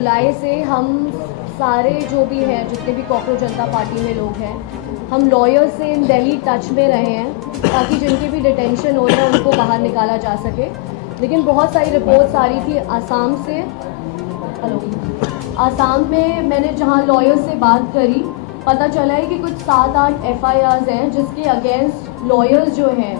जुलाई से हम सारे जो भी हैं, जितने भी कॉकरोच जनता पार्टी में लोग हैं, हम लॉयर्स से इन दिल्ली टच में रहे हैं ताकि जिनके भी डिटेंशन हो रहे हैं उनको बाहर निकाला जा सके। लेकिन बहुत सारी रिपोर्ट्स आ रही थी आसाम से। आसाम में मैंने जहां लॉयर्स से बात करी, पता चला है कि कुछ 7-8 FIRs हैं जिसके अगेंस्ट लॉयर्स जो हैं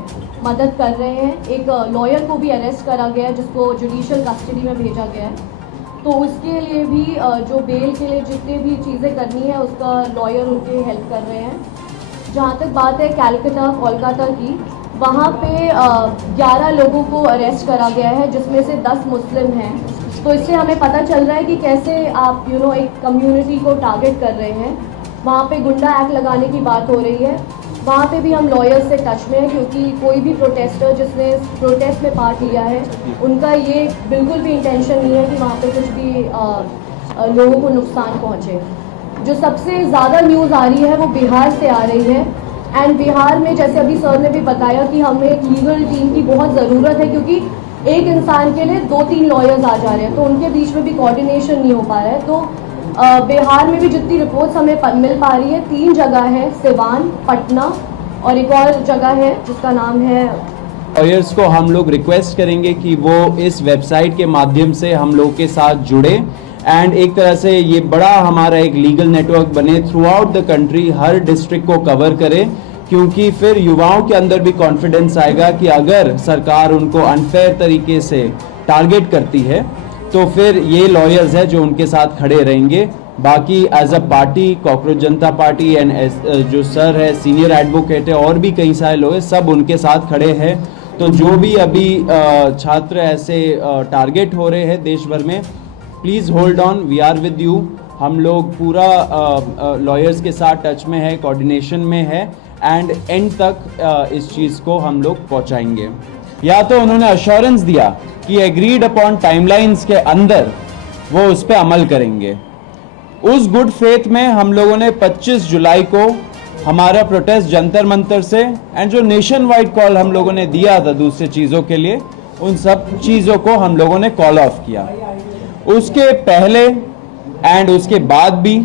मदद कर रहे हैं। एक लॉयर को भी अरेस्ट करा गया है जिसको जुडिशियल कस्टडी में भेजा गया है। तो उसके लिए भी जो बेल के लिए जितने भी चीज़ें करनी है उसका लॉयर उनके हेल्प कर रहे हैं। जहाँ तक बात है कलकत्ता कोलकाता की, वहाँ पे 11 लोगों को अरेस्ट करा गया है जिसमें से 10 मुस्लिम हैं। तो इससे हमें पता चल रहा है कि कैसे आप एक कम्युनिटी को टारगेट कर रहे हैं। वहाँ पे गुंडा एक्ट लगाने की बात हो रही है। वहाँ पे भी हम लॉयर्स से टच में हैं क्योंकि कोई भी प्रोटेस्टर जिसने प्रोटेस्ट में पार्ट लिया है उनका ये बिल्कुल भी इंटेंशन नहीं है कि वहाँ पे कुछ भी लोगों को नुकसान पहुँचे। जो सबसे ज़्यादा न्यूज़ आ रही है वो बिहार से आ रही है। एंड बिहार में जैसे अभी सर ने भी बताया कि हमें एक लीगल टीम की बहुत ज़रूरत है क्योंकि एक इंसान के लिए 2-3 लॉयर्स आ जा रहे हैं, तो उनके बीच में भी कोऑर्डिनेशन नहीं हो पा रहा है। तो बिहार में भी जितनी रिपोर्ट्स हमें मिल पा रही है, 3 जगह है, सिवान, पटना और एक और जगह है जिसका नाम है। लॉयर्स को हम लोग रिक्वेस्ट करेंगे कि वो इस वेबसाइट के माध्यम से हम लोग के साथ जुड़े एंड एक तरह से ये बड़ा हमारा एक लीगल नेटवर्क बने, through out the country her district को कवर करे, क्योंकि फिर युवाओं के अंदर भी कॉन्फिडेंस आएगा कि अगर सरकार उनको अनफेयर तरीके से टारगेट करती है तो फिर ये लॉयर्स है जो उनके साथ खड़े रहेंगे। बाकी as a party cockroach Janata party and जो सर है सीनियर एडवोकेट है और भी कई सारे लोग हैं, सब उनके साथ खड़े हैं। तो जो भी अभी छात्र ऐसे टारगेट हो रहे हैं देश भर में, please hold on, we are with you. हम लोग पूरा लॉयर्स के साथ टच में है, कोऑर्डिनेशन में है एंड एंड तक इस चीज़ को हम लोग पहुंचाएंगे। या तो उन्होंने अश्योरेंस दिया कि एग्रीड अपॉन टाइमलाइंस के अंदर वो उस पर अमल करेंगे। उस गुड फेथ में हम लोगों ने 25 जुलाई को हमारा प्रोटेस्ट जंतर मंतर से एंड जो नेशन वाइड कॉल हम लोगों ने दिया था दूसरी चीज़ों के लिए, उन सब चीज़ों को हम लोगों ने कॉल ऑफ किया। उसके पहले एंड उसके बाद भी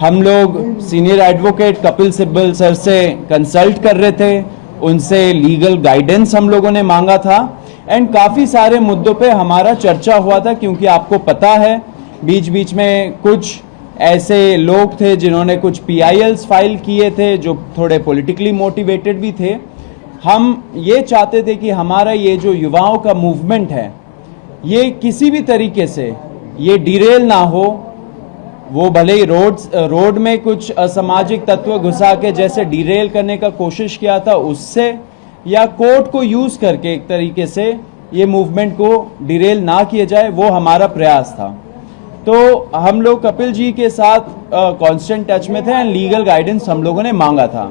हम लोग senior advocate Kapil Sibal sir से कंसल्ट कर रहे थे, उनसे लीगल गाइडेंस हम लोगों ने मांगा था एंड काफ़ी सारे मुद्दों पे हमारा चर्चा हुआ था। क्योंकि आपको पता है बीच बीच में कुछ ऐसे लोग थे जिन्होंने कुछ PILs फाइल किए थे जो थोड़े पॉलिटिकली मोटिवेटेड भी थे। हम ये चाहते थे कि हमारा ये जो युवाओं का मूवमेंट है ये किसी भी तरीके से ये डिरेल ना हो। वो भले ही रोड में कुछ असामाजिक तत्व घुसा के जैसे डिरेल करने का कोशिश किया था उससे, या कोर्ट को यूज करके एक तरीके से ये मूवमेंट को डिरेल ना किया जाए, वो हमारा प्रयास था। तो हम लोग कपिल जी के साथ कांस्टेंट टच में थे एंड लीगल गाइडेंस हम लोगों ने मांगा था।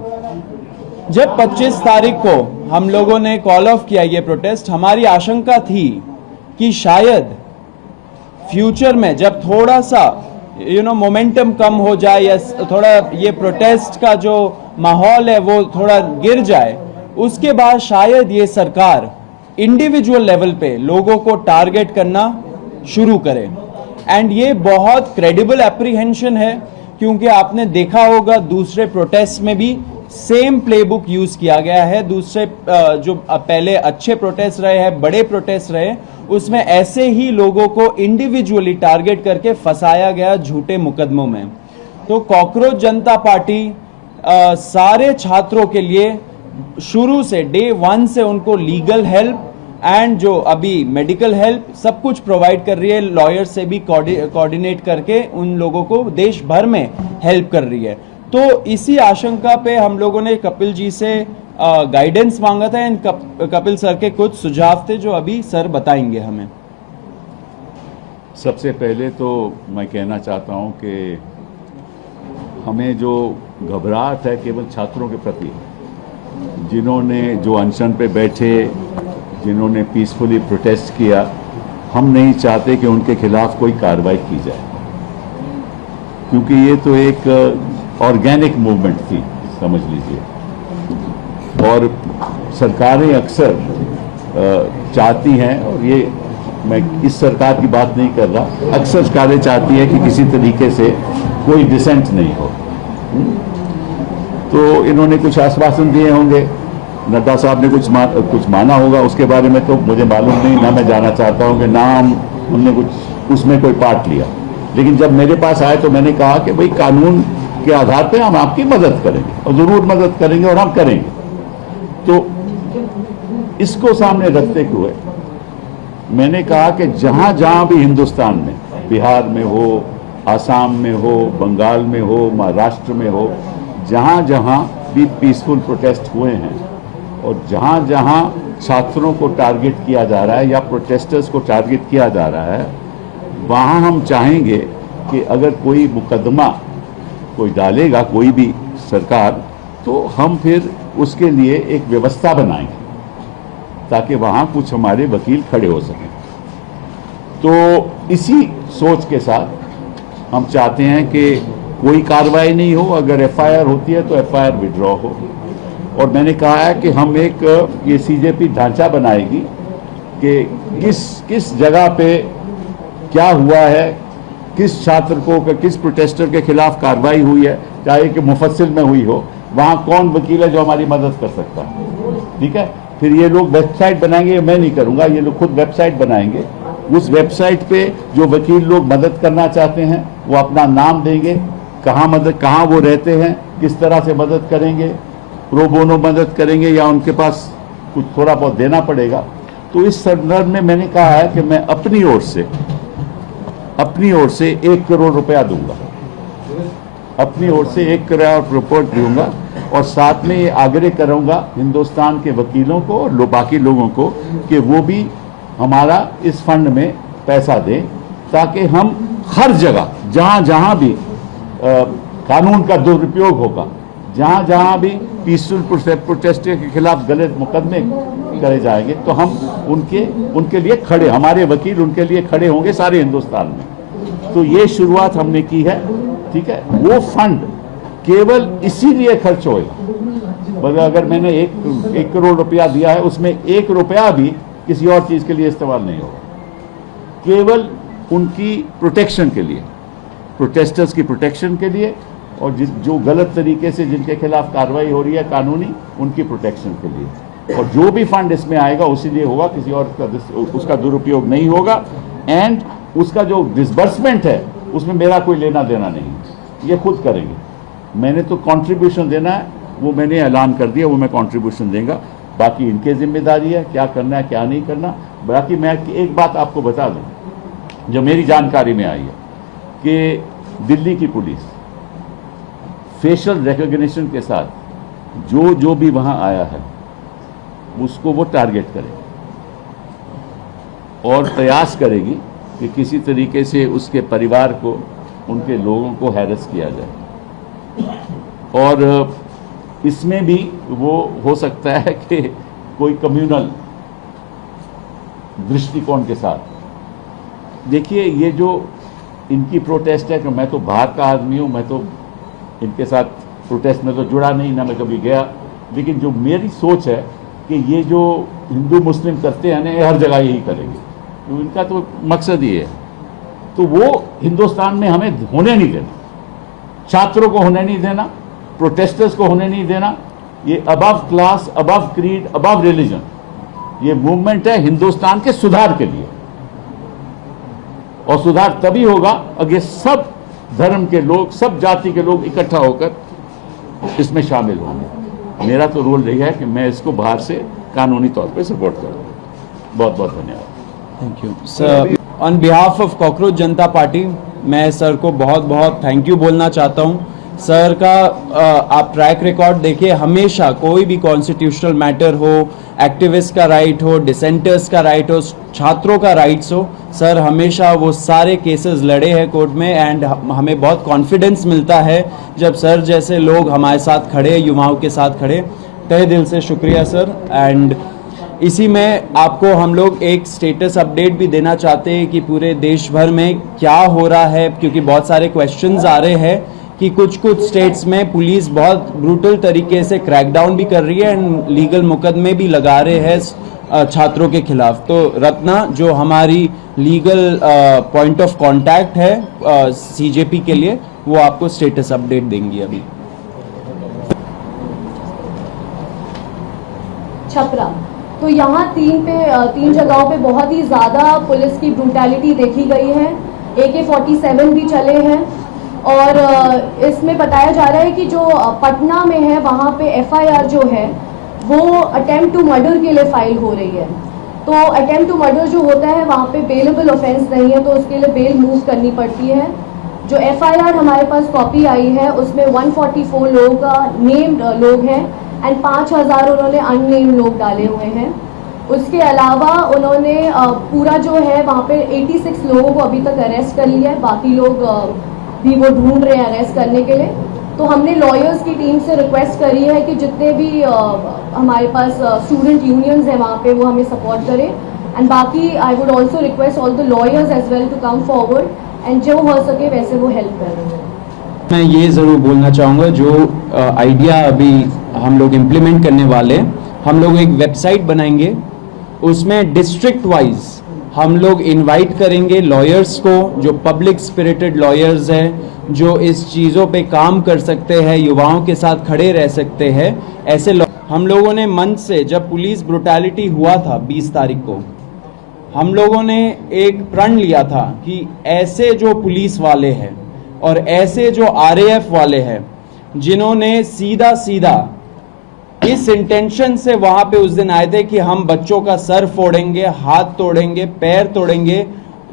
जब 25 तारीख को हम लोगों ने कॉल ऑफ किया ये प्रोटेस्ट, हमारी आशंका थी कि शायद फ्यूचर में जब थोड़ा सा मोमेंटम कम हो जाए या थोड़ा ये प्रोटेस्ट का जो माहौल है वो थोड़ा गिर जाए, उसके बाद शायद ये सरकार इंडिविजुअल लेवल पे लोगों को टारगेट करना शुरू करे। एंड ये बहुत क्रेडिबल एप्रीहेंशन है क्योंकि आपने देखा होगा दूसरे प्रोटेस्ट में भी सेम प्लेबुक यूज किया गया है। दूसरे जो पहले अच्छे प्रोटेस्ट रहे हैं, बड़े प्रोटेस्ट रहे, उसमें ऐसे ही लोगों को इंडिविजुअली टारगेट करके फंसाया गया झूठे मुकदमों में। तो कॉकरोच जनता पार्टी सारे छात्रों के लिए शुरू से डे 1 से उनको लीगल हेल्प एंड जो अभी मेडिकल हेल्प सब कुछ प्रोवाइड कर रही है। लॉयर से भी कोऑर्डिनेट करके उन लोगों को देश भर में हेल्प कर रही है। तो इसी आशंका पे हम लोगों ने कपिल जी से गाइडेंस मांगा था एंड कपिल सर के कुछ सुझाव थे जो अभी सर बताएंगे हमें। सबसे पहले तो मैं कहना चाहता हूं कि हमें जो घबराहट है केवल छात्रों के प्रति, जिन्होंने जो अनशन पे बैठे, जिन्होंने पीसफुली प्रोटेस्ट किया, हम नहीं चाहते कि उनके खिलाफ कोई कार्रवाई की जाए क्योंकि ये तो एक ऑर्गेनिक मूवमेंट थी, समझ लीजिए। और सरकारें अक्सर चाहती हैं और ये मैं इस सरकार की बात नहीं कर रहा, अक्सर सरकारें चाहती है कि किसी तरीके से कोई डिसेंट नहीं हो। तो इन्होंने कुछ आश्वासन दिए होंगे, नड्डा साहब ने कुछ माना होगा, उसके बारे में तो मुझे मालूम नहीं, ना मैं जाना चाहता हूँ कि ना उनने कुछ उसमें कोई पार्ट लिया। लेकिन जब मेरे पास आए तो मैंने कहा कि भाई कानून के आधार पर हम आपकी मदद करेंगे और ज़रूर मदद करेंगे और हम करेंगे। तो इसको सामने रखते हुए मैंने कहा कि जहां जहां भी हिंदुस्तान में, बिहार में हो, आसाम में हो, बंगाल में हो, महाराष्ट्र में हो, जहां जहां भी पीसफुल प्रोटेस्ट हुए हैं और जहां जहां छात्रों को टारगेट किया जा रहा है या प्रोटेस्टर्स को टारगेट किया जा रहा है, वहां हम चाहेंगे कि अगर कोई मुकदमा कोई डालेगा कोई भी सरकार, तो हम फिर उसके लिए एक व्यवस्था बनाएंगे ताकि वहां कुछ हमारे वकील खड़े हो सकें। तो इसी सोच के साथ हम चाहते हैं कि कोई कार्रवाई नहीं हो, अगर एफआईआर होती है तो एफआईआर विड्रॉ हो। और मैंने कहा है कि हम एक ये सीजेपी ढांचा बनाएगी कि किस जगह पे क्या हुआ है, किस छात्र को, किस प्रोटेस्टर के खिलाफ कार्रवाई हुई है, चाहे कि मुफस्सिल में हुई हो, वहां कौन वकील है जो हमारी मदद कर सकता है। ठीक है, फिर ये लोग वेबसाइट बनाएंगे, मैं नहीं करूंगा, ये लोग खुद वेबसाइट बनाएंगे। उस वेबसाइट पे जो वकील लोग मदद करना चाहते हैं वो अपना नाम देंगे, कहाँ वो रहते हैं, किस तरह से मदद करेंगे, प्रो बोनो मदद करेंगे या उनके पास कुछ थोड़ा बहुत देना पड़ेगा। तो इस संदर्भ में मैंने कहा है कि मैं अपनी ओर से 1 करोड़ रुपया दूंगा, अपनी ओर से 1 करोड़ रुपया दूंगा और साथ में ये आग्रह करूंगा हिंदुस्तान के वकीलों को और बाकी लोगों को कि वो भी हमारा इस फंड में पैसा दें, ताकि हम हर जगह जहां जहां भी कानून का दुरुपयोग होगा, जहां जहां भी पीसफुल प्रोटेस्टर के खिलाफ गलत मुकदमे करे जाएंगे, तो हम उनके लिए खड़े, हमारे वकील उनके लिए खड़े होंगे सारे हिंदुस्तान में। तो ये शुरुआत हमने की है। ठीक है, वो फंड केवल इसीलिए खर्च होएगा, मगर अगर मैंने 1 करोड़ रुपया दिया है उसमें 1 रुपया भी किसी और चीज के लिए इस्तेमाल नहीं होगा, केवल उनकी प्रोटेक्शन के लिए, प्रोटेस्टर्स की प्रोटेक्शन के लिए, और जो गलत तरीके से जिनके खिलाफ कार्रवाई हो रही है कानूनी, उनकी प्रोटेक्शन के लिए। और जो भी फंड इसमें आएगा उसी लिए होगा, किसी और उसका दुरुपयोग नहीं होगा। एंड उसका जो डिसबर्समेंट है उसमें मेरा कोई लेना देना नहीं, ये खुद करेंगे। मैंने तो कंट्रीब्यूशन देना है, वो मैंने ऐलान कर दिया, वो मैं कंट्रीब्यूशन देंगे, बाकी इनकी जिम्मेदारी है क्या करना है क्या नहीं करना। बाकी मैं एक बात आपको बता दूं जो मेरी जानकारी में आई है कि दिल्ली की पुलिस फेशियल रिकॉग्निशन के साथ जो भी वहां आया है उसको वो टारगेट करेगी और प्रयास करेगी कि किसी तरीके से उसके परिवार को, उनके लोगों को हैरेस किया जाए। और इसमें भी वो हो सकता है कि कोई कम्युनल दृष्टिकोण के साथ। देखिए, ये जो इनकी प्रोटेस्ट है कि मैं तो बाहर का आदमी हूँ, मैं तो इनके साथ प्रोटेस्ट में तो जुड़ा नहीं, ना मैं कभी गया, लेकिन जो मेरी सोच है कि ये जो हिंदू मुस्लिम करते हैं ना, ये हर जगह यही करेंगे, तो इनका तो मकसद ये है। तो वो हिंदुस्तान में हमें होने नहीं देना, छात्रों को होने नहीं देना, प्रोटेस्टर्स को होने नहीं देना। ये above class, above creed, above religion, ये मूवमेंट है हिंदुस्तान के सुधार के लिए, और सुधार तभी होगा अगर सब धर्म के लोग, सब जाति के लोग इकट्ठा होकर इसमें शामिल होंगे। मेरा तो रोल रही है कि मैं इसको बाहर से कानूनी तौर पे सपोर्ट करूँ। बहुत बहुत धन्यवाद। Thank you sir. On behalf of cockroach Janata party मैं सर को बहुत बहुत थैंक यू बोलना चाहता हूँ। सर का आप ट्रैक रिकॉर्ड देखिए, हमेशा कोई भी कॉन्स्टिट्यूशनल मैटर हो, एक्टिविस्ट का राइट हो, डिसेंटर्स का राइट हो, छात्रों का राइट्स हो, सर हमेशा वो सारे केसेस लड़े हैं कोर्ट में। एंड हमें बहुत कॉन्फिडेंस मिलता है जब सर जैसे लोग हमारे साथ खड़े, युवाओं के साथ खड़े। तहे दिल से शुक्रिया सर। एंड इसी में आपको हम लोग एक स्टेटस अपडेट भी देना चाहते हैं कि पूरे देश भर में क्या हो रहा है, क्योंकि बहुत सारे क्वेश्चंस आ रहे हैं कि कुछ स्टेट्स में पुलिस बहुत ब्रूटल तरीके से क्रैकडाउन भी कर रही है एंड लीगल मुकदमे भी लगा रहे हैं छात्रों के खिलाफ। तो रत्ना जो हमारी लीगल पॉइंट ऑफ कांटेक्ट है सीजेपी के लिए, वो आपको स्टेटस अपडेट देंगी अभी। छपरा, तो यहाँ तीन जगहों पे बहुत ही ज़्यादा पुलिस की ब्रूटैलिटी देखी गई है। AK-47 भी चले हैं और इसमें बताया जा रहा है कि जो पटना में है वहाँ पे FIR जो है वो अटेम्प्ट टू मर्डर के लिए फाइल हो रही है। तो अटेम्प्ट टू मर्डर जो होता है वहाँ पे बेलेबल ऑफेंस नहीं है, तो उसके लिए बेल मूव करनी पड़ती है। जो FIR हमारे पास कॉपी आई है उसमें 144 लोगों का नेम्ड लोग हैं एंड 5000 उन्होंने अननेम्ड लोग डाले हुए हैं। उसके अलावा उन्होंने पूरा जो है वहाँ पे 86 लोगों को अभी तक अरेस्ट कर लिया है, बाकी लोग भी वो ढूंढ रहे हैं अरेस्ट करने के लिए। तो हमने लॉयर्स की टीम से रिक्वेस्ट करी है कि जितने भी हमारे पास स्टूडेंट यूनियंस हैं वहाँ पे वो हमें सपोर्ट करें एंड बाकी I would also request all the lawyers as well to come forward and जो हो सके वैसे वो हेल्प करें। मैं ये ज़रूर बोलना चाहूँगा, जो आइडिया अभी हम लोग इम्प्लीमेंट करने वाले, हम लोग एक वेबसाइट बनाएंगे, उसमें डिस्ट्रिक्ट वाइज हम लोग इनवाइट करेंगे लॉयर्स को, जो पब्लिक स्पिरिटेड लॉयर्स हैं, जो इस चीज़ों पे काम कर सकते हैं, युवाओं के साथ खड़े रह सकते हैं। ऐसे हम लोगों ने मंच से, जब पुलिस ब्रुटैलिटी हुआ था 20 तारीख को, हम लोगों ने एक प्रण लिया था कि ऐसे जो पुलिस वाले हैं और ऐसे जो RAF वाले हैं जिन्होंने सीधा सीधा इस इंटेंशन से वहां पे उस दिन आए थे कि हम बच्चों का सर फोड़ेंगे, हाथ तोड़ेंगे, पैर तोड़ेंगे,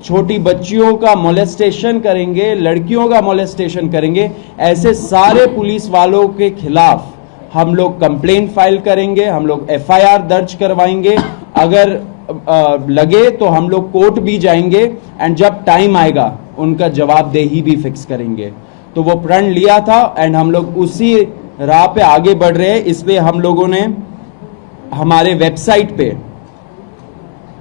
छोटी बच्चियों का मोलेस्टेशन करेंगे, लड़कियों का मोलेस्टेशन करेंगे, ऐसे सारे पुलिस वालों के खिलाफ हम लोग कंप्लेंट फाइल करेंगे, हम लोग FIR दर्ज करवाएंगे, अगर लगे तो हम लोग कोर्ट भी जाएंगे एंड जब टाइम आएगा उनका जवाबदेही भी फिक्स करेंगे। तो वो प्रण लिया था एंड हम लोग उसी राह पे आगे बढ़ रहे हैं। इसलिए हम लोगों ने हमारे वेबसाइट पे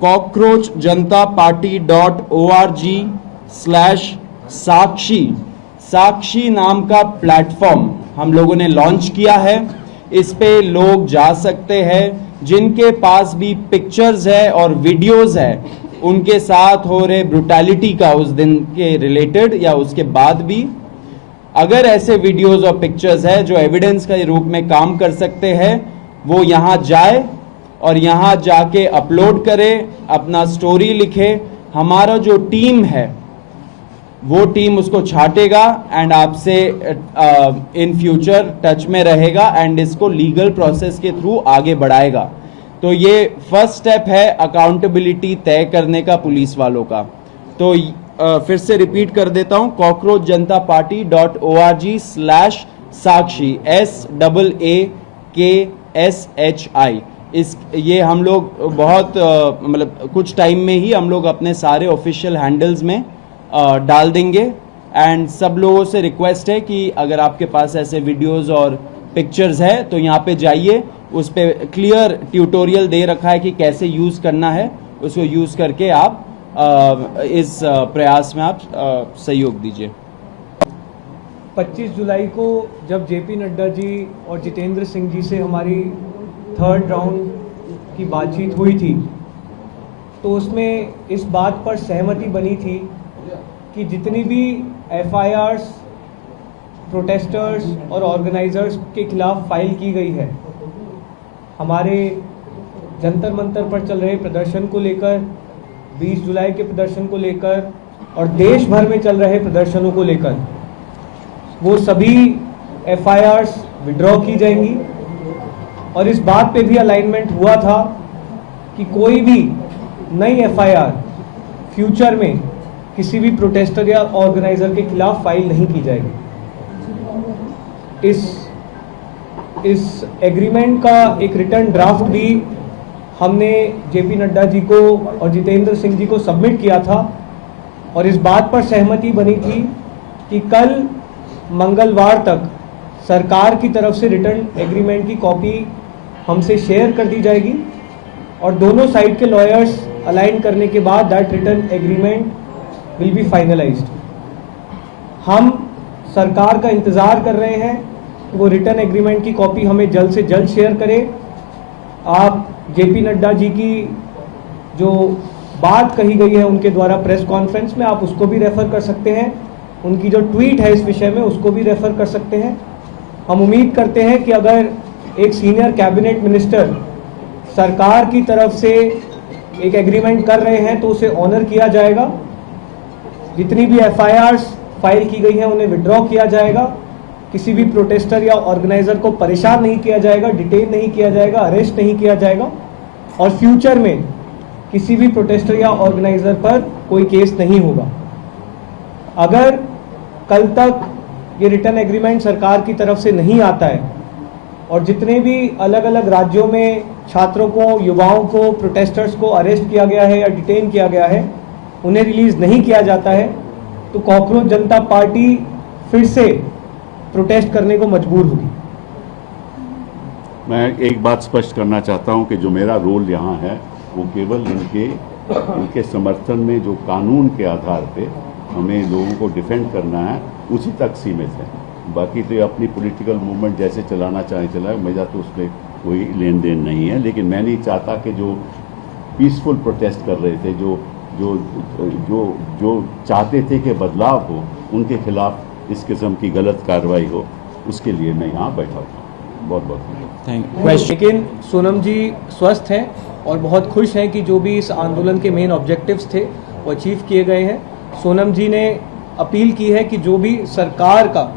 cockroachjantaparty.org/साक्षी नाम का प्लेटफॉर्म हम लोगों ने लॉन्च किया है। इस पे लोग जा सकते हैं जिनके पास भी पिक्चर्स है और वीडियोस है उनके साथ हो रहे ब्रुटैलिटी का उस दिन के रिलेटेड या उसके बाद भी, अगर ऐसे वीडियोस और पिक्चर्स है जो एविडेंस के रूप में काम कर सकते हैं, वो यहाँ जाए और यहाँ जाके अपलोड करे, अपना स्टोरी लिखे। हमारा जो टीम है वो टीम उसको छाटेगा एंड आपसे इन फ्यूचर टच में रहेगा एंड इसको लीगल प्रोसेस के थ्रू आगे बढ़ाएगा। तो ये फर्स्ट स्टेप है अकाउंटेबिलिटी तय करने का पुलिस वालों का। तो फिर से रिपीट कर देता हूं, cockroachjantaparty.org/साक्षी SAAKSHI। ये हम लोग बहुत मतलब कुछ टाइम में ही हम लोग अपने सारे ऑफिशियल हैंडल्स में डाल देंगे एंड सब लोगों से रिक्वेस्ट है कि अगर आपके पास ऐसे वीडियोस और पिक्चर्स है तो यहाँ पे जाइए, उस पे क्लियर ट्यूटोरियल दे रखा है कि कैसे यूज़ करना है, उसको यूज़ करके आप इस प्रयास में आप सहयोग दीजिए। 25 जुलाई को जब JP नड्डा जी और जितेंद्र सिंह जी से हमारी 3rd राउंड की बातचीत हुई थी तो उसमें इस बात पर सहमति बनी थी कि जितनी भी FIRs प्रोटेस्टर्स और ऑर्गेनाइजर्स के खिलाफ फाइल की गई है, हमारे जंतर मंतर पर चल रहे प्रदर्शन को लेकर, 20 जुलाई के प्रदर्शन को लेकर और देश भर में चल रहे प्रदर्शनों को लेकर, वो सभी FIRs विड्रॉ की जाएंगी। और इस बात पे भी अलाइनमेंट हुआ था कि कोई भी नई FIR फ्यूचर में किसी भी प्रोटेस्टर या ऑर्गेनाइजर के खिलाफ फाइल नहीं की जाएगी। इस एग्रीमेंट का एक रिटर्न ड्राफ्ट भी हमने JP नड्डा जी को और जितेंद्र सिंह जी को सबमिट किया था और इस बात पर सहमति बनी थी कि कल मंगलवार तक सरकार की तरफ से रिटर्न एग्रीमेंट की कॉपी हमसे शेयर कर दी जाएगी और दोनों साइड के लॉयर्स अलाइन करने के बाद that return agreement will be finalised. हम सरकार का इंतज़ार कर रहे हैं कि वो रिटर्न एग्रीमेंट की कॉपी हमें जल्द से जल्द शेयर करें। आप जेपी नड्डा जी की जो बात कही गई है उनके द्वारा प्रेस कॉन्फ्रेंस में, आप उसको भी रेफ़र कर सकते हैं। उनकी जो ट्वीट है इस विषय में उसको भी रेफ़र कर सकते हैं। हम उम्मीद करते हैं कि अगर एक सीनियर कैबिनेट मिनिस्टर सरकार की तरफ से एक एग्रीमेंट कर रहे हैं तो उसे ऑनर किया जाएगा। जितनी भी एफआईआर्स फाइल की गई हैं उन्हें विड्रॉ किया जाएगा। किसी भी प्रोटेस्टर या ऑर्गेनाइजर को परेशान नहीं किया जाएगा, डिटेन नहीं किया जाएगा, अरेस्ट नहीं किया जाएगा और फ्यूचर में किसी भी प्रोटेस्टर या ऑर्गेनाइजर पर कोई केस नहीं होगा। अगर कल तक ये रिटर्न एग्रीमेंट सरकार की तरफ से नहीं आता है और जितने भी अलग अलग राज्यों में छात्रों को, युवाओं को, प्रोटेस्टर्स को अरेस्ट किया गया है या डिटेन किया गया है, उन्हें रिलीज नहीं किया जाता है, तो कॉकरोच जनता पार्टी फिर से प्रोटेस्ट करने को मजबूर होगी। मैं एक बात स्पष्ट करना चाहता हूं कि जो मेरा रोल यहाँ है वो केवल इनके समर्थन में जो कानून के आधार पे हमें लोगों को डिफेंड करना है उसी तक सीमित है। बाकी तो ये अपनी पॉलिटिकल मूवमेंट जैसे चलाना चाहे चलाए, मेरा तो उसमें कोई लेन देन नहीं है। लेकिन मैं नहीं चाहता कि जो पीसफुल प्रोटेस्ट कर रहे थे, जो चाहते थे कि बदलाव हो, उनके खिलाफ इस किस्म की गलत कार्रवाई हो, उसके लिए मैं यहाँ बैठा हूँ। बहुत बहुत थैंक यू। लेकिन सोनम जी स्वस्थ हैं और बहुत खुश हैं कि जो भी इस आंदोलन के मेन ऑब्जेक्टिव्स थे वो अचीव किए गए हैं। सोनम जी ने अपील की है कि जो भी सरकार का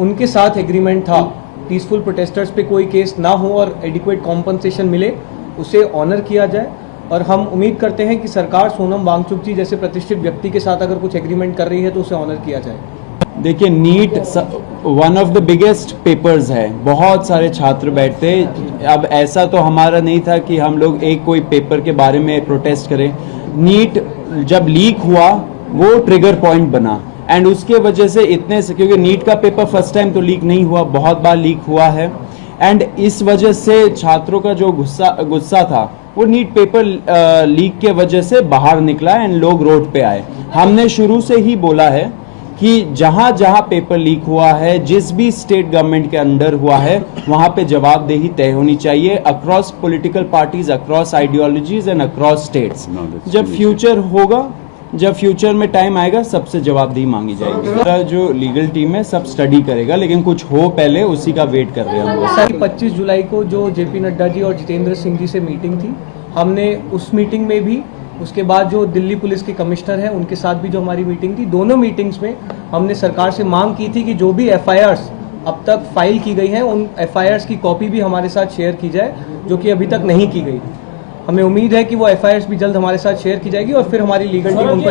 उनके साथ एग्रीमेंट था, पीसफुल प्रोटेस्टर्स पे कोई केस ना हो और एडिक्वेट कॉम्पनसेशन मिले, उसे ऑनर किया जाए। और हम उम्मीद करते हैं कि सरकार सोनम वांगचुक जी जैसे प्रतिष्ठित व्यक्ति के साथ अगर कुछ एग्रीमेंट कर रही है तो उसे ऑनर किया जाए। देखिए, NEET one of the biggest papers है, बहुत सारे छात्र बैठते। अब ऐसा तो हमारा नहीं था कि हम लोग एक कोई पेपर के बारे में प्रोटेस्ट करें। नीट जब लीक हुआ वो ट्रिगर पॉइंट बना एंड उसके वजह से इतने से, क्योंकि नीट का पेपर फर्स्ट टाइम तो लीक नहीं हुआ, बहुत बार लीक हुआ है एंड इस वजह से छात्रों का जो गुस्सा था वो नीट पेपर लीक के वजह से बाहर निकला एंड लोग रोड पे आए। हमने शुरू से ही बोला है कि जहां जहां पेपर लीक हुआ है, जिस भी स्टेट गवर्नमेंट के अंडर हुआ है, वहां पे जवाबदेही तय होनी चाहिए across political parties, across ideologies and across states. जब फ्यूचर होगा, जब फ्यूचर में टाइम आएगा, सबसे जवाबदेही मांगी जाएगी। जो लीगल टीम है सब स्टडी करेगा, लेकिन कुछ हो पहले उसी का वेट कर रहे हैं हम लोग। 25 जुलाई को जो जेपी नड्डा जी और जितेंद्र सिंह जी से मीटिंग थी, हमने उस मीटिंग में भी, उसके बाद जो दिल्ली पुलिस के कमिश्नर हैं उनके साथ भी जो हमारी मीटिंग थी, दोनों मीटिंग्स में हमने सरकार से मांग की थी कि जो भी एफआईआर्स अब तक फाइल की गई हैं उन एफआईआर्स की कॉपी भी हमारे साथ शेयर की जाए, जो कि अभी तक नहीं की गई। हमें उम्मीद है कि वो एफआईआर्स भी जल्द हमारे साथ शेयर की जाएगी और फिर हमारी लीगल टीम उनको